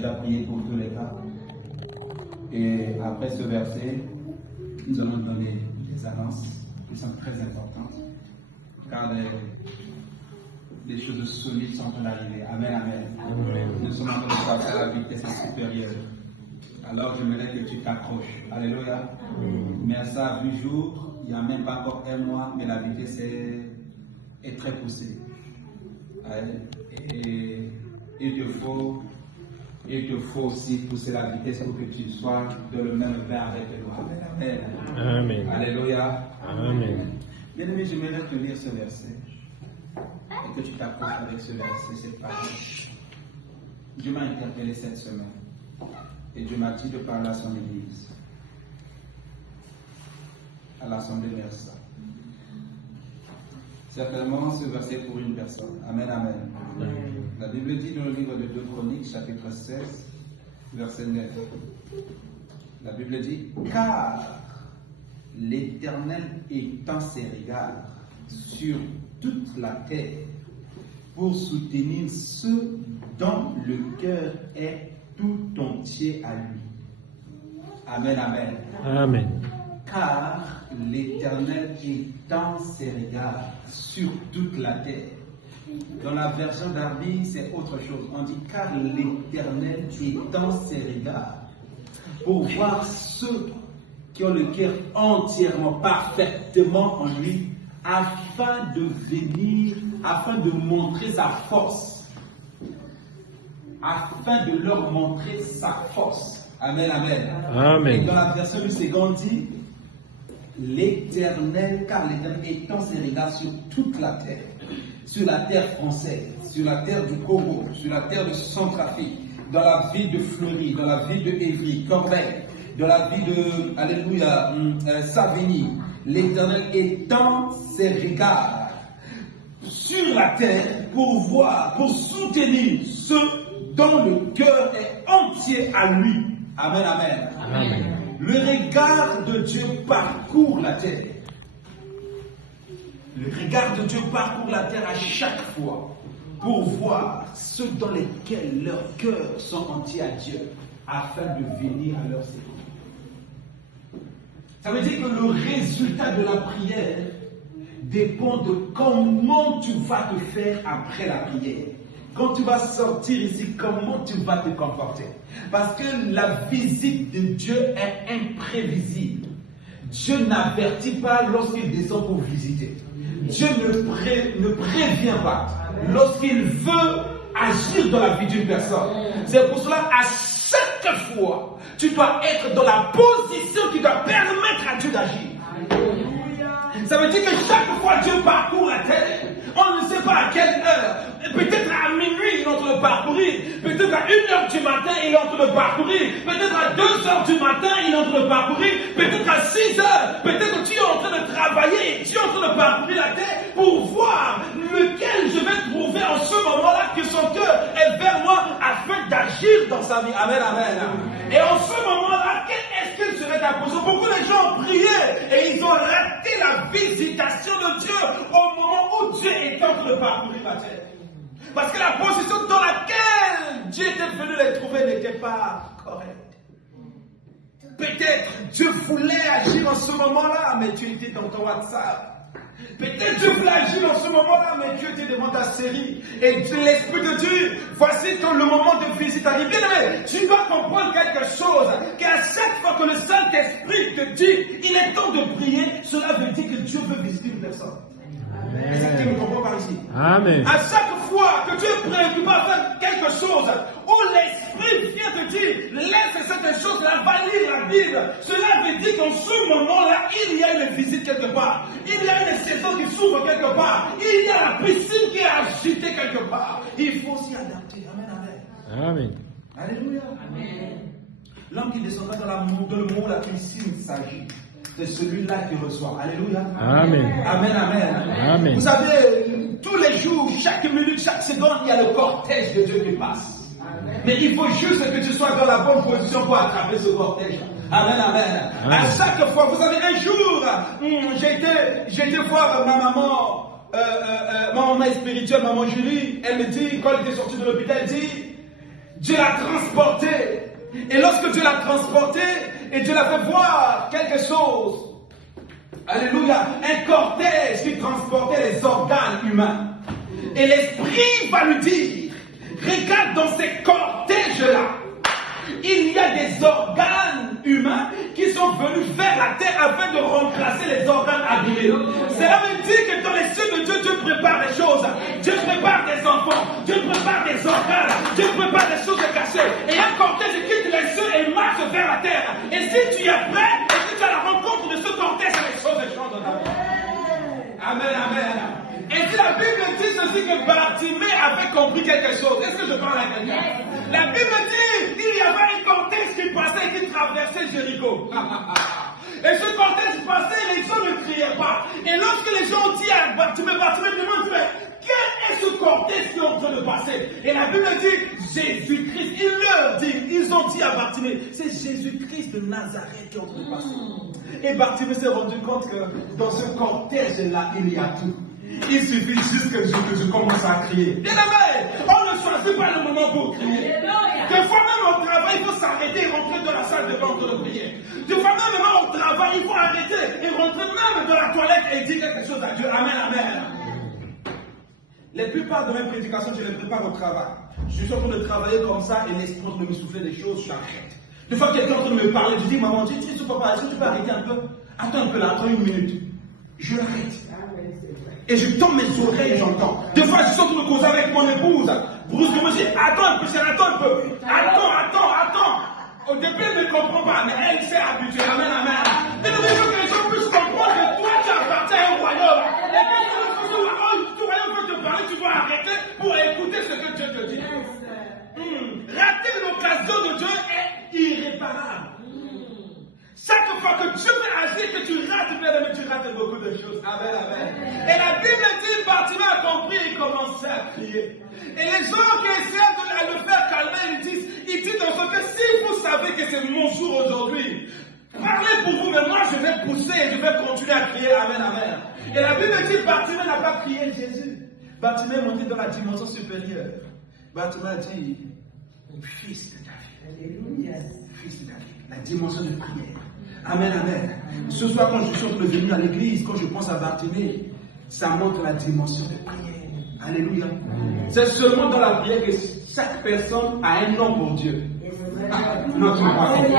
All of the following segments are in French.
déjà prié pour tous les cas. Et après ce verset, nous allons donner des annonces qui sont très importantes. Car des choses solides sont en train d'arriver. Amen, amen. Nous sommes en train de passer à la vitesse supérieure. Alors j'aimerais que tu t'accroches. Alléluia. Mais ça a vu jour, il n'y a même pas encore un mois, mais la vitesse est très poussée. Et il te faut aussi pousser la vitesse pour que tu sois dans le même verre avec nous. Amen, amen. Amen. Alléluia. Amen. Bien-aimé, j'aimerais te lire ce verset et que tu t'approches avec ce verset, cette parole. Dieu m'a interpellé cette semaine et Dieu m'a dit de parler à son église, à l'assemblée Mersa. Certainement, ce verset est pour une personne. Amen, amen. La Bible dit dans le livre de 2 Chroniques, chapitre 16, verset 9. La Bible dit, car l'Éternel étend ses regards sur toute la terre pour soutenir ceux dont le cœur est tout entier à lui. Amen, amen. Amen. Car l'Éternel étend ses regards sur toute la terre. Dans la version d'Arby, c'est autre chose. On dit car l'Éternel étend ses regards pour voir ceux qui ont le cœur entièrement, parfaitement en lui, afin de venir, afin de montrer sa force, afin de leur montrer sa force. Amen, amen. Amen. Et dans la version du second dit, l'Éternel, car l'Éternel étend ses regards sur toute la terre, sur la terre française, sur la terre du Congo, sur la terre de Centrafrique, dans la ville de Fleury, dans la ville de Évry, Corbeil, dans la ville de, alléluia, Savigny. L'Éternel étend ses regards sur la terre pour voir, pour soutenir ceux dont le cœur est entier à lui. Amen, amen. Amen. Le regard de Dieu parcourt la terre. Le regard de Dieu parcourt la terre à chaque fois pour voir ceux dans lesquels leurs cœurs sont entiers à Dieu afin de venir à leur secours. Ça veut dire que le résultat de la prière dépend de comment tu vas te faire après la prière. Quand tu vas sortir ici, comment tu vas te comporter? Parce que la visite de Dieu est imprévisible. Dieu n'avertit pas lorsqu'il descend pour visiter. Dieu ne prévient pas lorsqu'il veut agir dans la vie d'une personne. C'est pour cela, à chaque fois, tu dois être dans la position qui doit permettre à Dieu d'agir. Ça veut dire que chaque fois Dieu parcourt la terre, on ne sait pas à quelle heure. Peut-être à minuit, il est en train de parcourir. Peut-être à 1h du matin, il est en train de parcourir. Peut-être à 2h du matin, il est en train de parcourir. Peut-être à 6h. Peut-être que tu es en train de travailler et tu es en train de parcourir la terre pour voir lequel je vais trouver en ce moment-là que son cœur est vers moi afin d'agir dans sa vie. Amen, amen. Et en ce moment-là, quelle est-ce qu'il serait ta position? Beaucoup de gens ont prié et ils ont raté la visitation de Dieu au moment où Dieu est en train de parcourir la terre. Parce que la position dans laquelle Dieu était venu les trouver n'était pas correcte. Peut-être Dieu voulait agir en ce moment-là, mais tu étais dans ton WhatsApp. Peut-être Dieu voulait agir en ce moment-là, mais tu étais devant ta série. Et l'Esprit de Dieu, voici que le moment de visite arrive. Bien aimé, tu dois comprendre quelque chose. Qu'à chaque fois que le Saint-Esprit te dit, il est temps de prier, cela veut dire que Dieu veut visiter une personne. Est-ce que tu me comprends par ici? Amen. À chaque fois que tu es préoccupé à faire quelque chose, où l'Esprit vient te dire, laisse cette chose-là, va lire la Bible, cela veut dire qu'en ce moment-là, il y a une visite quelque part. Il y a une saison qui s'ouvre quelque part. Il y a la piscine qui est agitée quelque part. Il faut s'y adapter. Amen, amen. Amen. Alléluia. Amen. L'homme qui descendra dans le mot, la piscine s'agit. C'est celui-là qui reçoit. Alléluia. Amen. Amen, amen. Amen. Vous savez, tous les jours, chaque minute, chaque seconde, il y a le cortège de Dieu qui passe. Amen. Mais il faut juste que tu sois dans la bonne position pour attraper ce cortège. Amen, amen. Amen. À chaque fois, vous savez, un jour, j'ai été voir ma maman, ma maman spirituelle, maman Julie. Elle me dit, quand elle était sortie de l'hôpital, elle dit, Dieu l'a transporté. Et lorsque Dieu l'a transporté, et Dieu l'a fait voir quelque chose, alléluia, un cortège qui transportait les organes humains. Et l'Esprit va lui dire, regarde dans ces cortèges-là, il y a des organes humains qui sont venus vers la terre afin de remplacer les organes abîmés. Cela veut dire que dans les cieux de Dieu, Dieu prépare les choses. Dieu prépare des enfants, Dieu prépare des organes, Dieu prépare des choses cachées. Et un cortège quitte les cieux et marche vers la terre. Et si tu es prêt, et si tu as la rencontre de ce cortège, les choses changent dans ta vie. Amen, amen. Et si la Bible dit ceci que Bartimée avait compris quelque chose. Est-ce que je parle à quelqu'un? La Bible dit qu'il y avait un cortège qui passait et qui traversait Jéricho. Et ce cortège passait et les gens ne criaient pas. Et lorsque les gens ont dit à Bartimée demande, quel est ce cortège qui est en train de passer? Et la Bible dit Jésus-Christ. Ils ont dit à Bartimée, c'est Jésus-Christ de Nazareth qui est en train de passer. Et Bartimée s'est rendu compte que dans ce cortège-là, il y a tout. Il suffit juste que je commence à crier. Bien aimé, on ne choisit pas le moment pour crier. Des fois même au travail, il faut s'arrêter et rentrer dans la salle de bain de prière. Des fois même au travail, il faut arrêter et rentrer même dans la toilette et dire quelque chose à Dieu. Amen, amen. La plupart de mes prédications, je les prépare au travail. Je suis en train de travailler comme ça et l'esprit de me souffler des choses, j'arrête. Des fois, quelqu'un est en train de me parler, je dis, maman, tu sais, papa, est-ce que tu peux arrêter un peu? Attends un peu là, attends une minute. Je l'arrête. Et je tends mes oreilles et j'entends. Des fois, je suis en train de causer avec mon épouse. Brusquement, je dis, attends un peu, attends un peu. Attends. Au début, elle ne comprend pas, mais elle s'est habituée. Amen, amen. Et donc, il faut que les gens puissent comprendre que toi, tu appartiens à un royaume. Et que tu royaume que tu parles, tu dois arrêter pour écouter ce que Dieu te dit. Rater l'occasion de Dieu est irréparable. Chaque fois que Dieu veut agir, que tu rates beaucoup de choses. Amen, amen. Et la Bible dit, Bartimée a compris et commençait à crier. Et les gens qui essaient de le faire calmer, ils disent dans ce que si vous savez que c'est mon jour aujourd'hui, parlez pour vous, mais moi je vais pousser et je vais continuer à crier. Amen, amen. Et la Bible dit, Bartimée n'a pas crié Jésus. Bartimée est monté dans la dimension supérieure. Bartimée a dit, fils de David. Alléluia. Fils de David. La dimension de prière. Amen, amen. Ce soir, quand je suis en train de venir à l'église, quand je pense à Bartimée, ça montre la dimension de prière. Alléluia. C'est seulement dans la prière que chaque personne a un nom pour Dieu. Ah, non, tu ne m'as pas compris.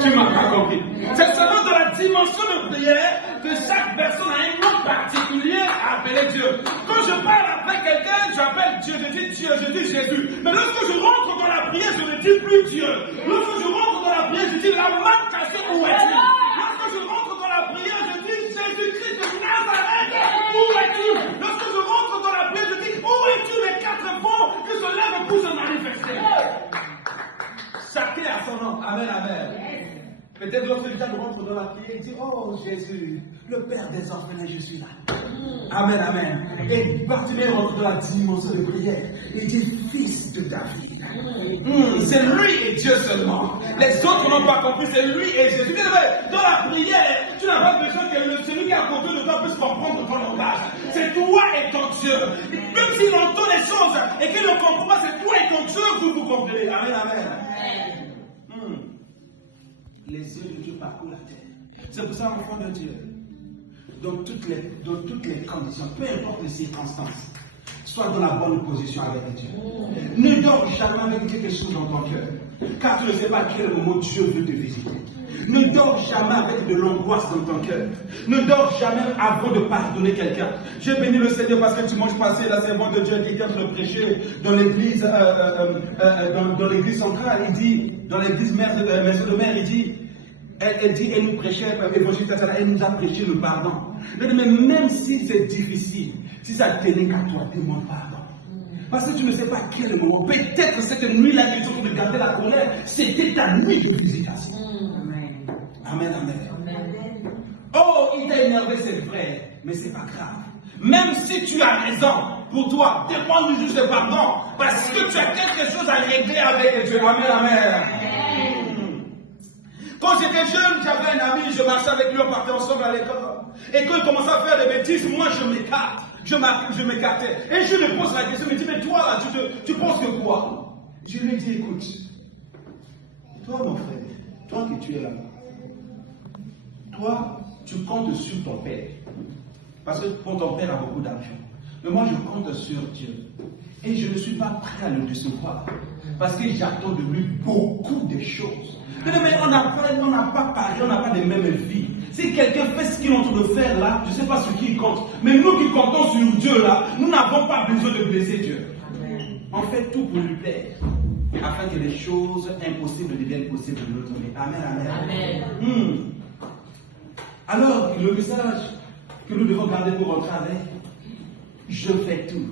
Tu ne m'as pas compris. C'est seulement dans la dimension de prière que chaque personne a un nom particulier à appeler Dieu. Quand je parle avec quelqu'un, j'appelle Dieu, je dis Dieu, je dis Jésus. Mais lorsque je rentre dans la prière, je ne dis plus Dieu. Lorsque je rentre dans la prière, je dis la main cachée, où es-tu? Lorsque je rentre dans la prière, je dis Jésus-Christ de Nazareth, où es-tu? Lorsque je rentre dans la prière, je dis où es-tu les quatre bons que je lève pour se manifester? Chacun a son nom. Amen, amen. Peut-être lorsque quelqu'un rentre dans la prière, il dit, oh Jésus, le Père des orphelins, je suis là. Amen, amen. Et Bartimée rentre dans la dimension de prière. Il dit, fils de David. C'est lui et Dieu seulement. Les autres n'ont pas compris, c'est lui et Jésus. Dans la prière, tu n'as pas besoin que celui qui est à côté de toi puisse comprendre ton langage. C'est toi et ton Dieu. Même s'il entend les choses et qu'il ne comprend pas, c'est toi et ton Dieu que vous comprenez. Amen, amen. Les yeux de Dieu parcourent la terre. C'est pour ça, enfant de Dieu, dans toutes les conditions, peu importe les circonstances, sois dans la bonne position avec Dieu. Ne dors jamais avec quelque chose dans ton cœur, car tu ne sais pas à quel moment Dieu veut te visiter. Ne dors jamais avec de l'angoisse dans ton cœur. Ne dors jamais avant de pardonner quelqu'un. J'ai béni le Seigneur parce que dimanche passé, la servante de Dieu, quelqu'un de prêcher dans l'église dans l'église centrale, il dit, dans l'église maison de mère, il dit, elle nous prêchait, elle nous a prêché le pardon. Mais même si c'est difficile, si ça tenait qu'à toi, demande pardon. Parce que tu ne sais pas à quel moment. Peut-être que cette nuit-là, tu es en train de garder la colère, c'était ta nuit de visitation. Amen, amen. Oh, il t'a énervé, c'est vrai, mais c'est pas grave. Même si tu as raison, pour toi, dépend du juge de pardon, parce que tu as quelque chose à régler avec Dieu. Amen, amen. Quand j'étais jeune, j'avais un ami, je marchais avec lui, on partait ensemble à l'école. Et quand il commençait à faire des bêtises, moi je m'écarte. Je m'écartais. Et je lui pose la question, il me dit, mais toi là, tu penses que quoi? Je lui ai dit, écoute, toi mon frère, toi que tu es là, toi, tu comptes sur ton père. Parce que ton père a beaucoup d'argent. Mais moi, je compte sur Dieu. Et je ne suis pas prêt à le décevoir. Parce que j'attends de lui beaucoup de choses. Mais on n'a pas pareil, on n'a pas les mêmes vies. Si quelqu'un fait ce qu'il est en train de faire là, je ne sais pas ce qu'il compte. Mais nous qui comptons sur Dieu là, nous n'avons pas besoin de blesser Dieu. On fait tout pour lui plaire. Afin que les choses impossibles deviennent possibles de notre vie. Amen, amen. Amen. Alors, le message que nous devons garder pour entrer avec, je fais tout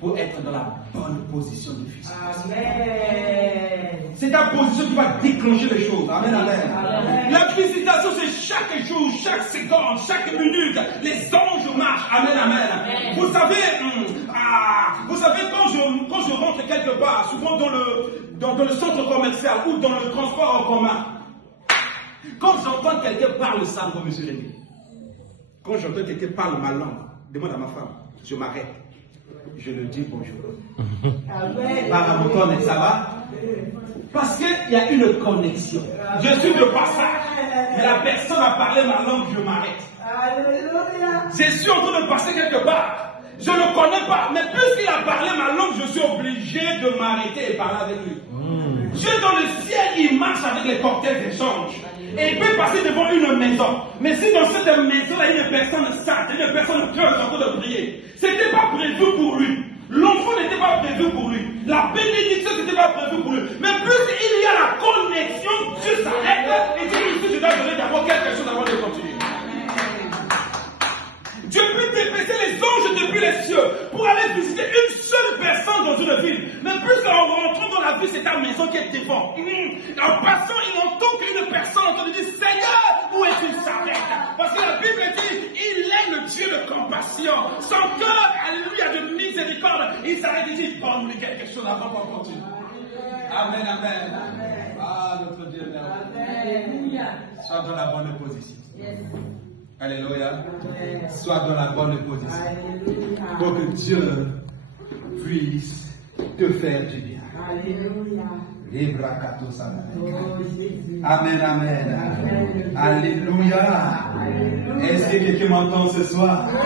pour être dans la bonne position de fils. Amen. C'est ta position qui va déclencher les choses. Amen, amen. Amen. La visitation, c'est chaque jour, chaque seconde, chaque minute. Les anges marchent. Amen, amen. Amen. Vous savez, quand je rentre quelque part, souvent dans le centre commercial ou dans le transport en commun, quand j'entends quelqu'un parler ça, monsieur Rémi, quand j'entends quelqu'un parler ma langue, demande à ma femme, je m'arrête. Je lui dis bonjour. Amen. Ça va? Parce qu'il y a une connexion. Je suis de passage. Mais la personne a parlé ma langue, je m'arrête. Je suis en train de passer quelque part. Je ne le connais pas. Mais puisqu'il a parlé ma langue, je suis obligé de m'arrêter et parler avec lui. Dieu dans le ciel, il marche avec les cortèges des anges. Et il peut passer devant une maison. Mais si dans cette maison, il y a une personne sainte, une personne pieuse en train de prier, ce n'était pas prévu pour lui. L'enfant n'était pas prévu pour lui. La bénédiction n'était pas prévue pour lui. Mais puisqu'il y a la connexion, Dieu s'arrête et dit ici, je dois donner d'abord quelque chose avant de continuer. Dieu peut dépêcher les anges depuis les cieux pour aller visiter une seule personne dans une ville. Mais puisqu'en rentrant dans la ville, c'est ta maison qui est devant. En passant, il entend qu'une personne entend dire Seigneur, où est-ce qu'il s'arrête? Parce que la Bible dit il est le Dieu de compassion. Son cœur à lui a de miséricorde. Il s'arrête et dit donne-lui quelque chose avant qu'on continue. Amen, amen. Ah, notre Dieu merveilleux. Sois dans la bonne position. Alléluia. Sois dans la bonne position. Pour que Dieu puisse te faire du bien. Alléluia. Amen, amen. Alléluia. Est-ce que quelqu'un m'entend ce soir?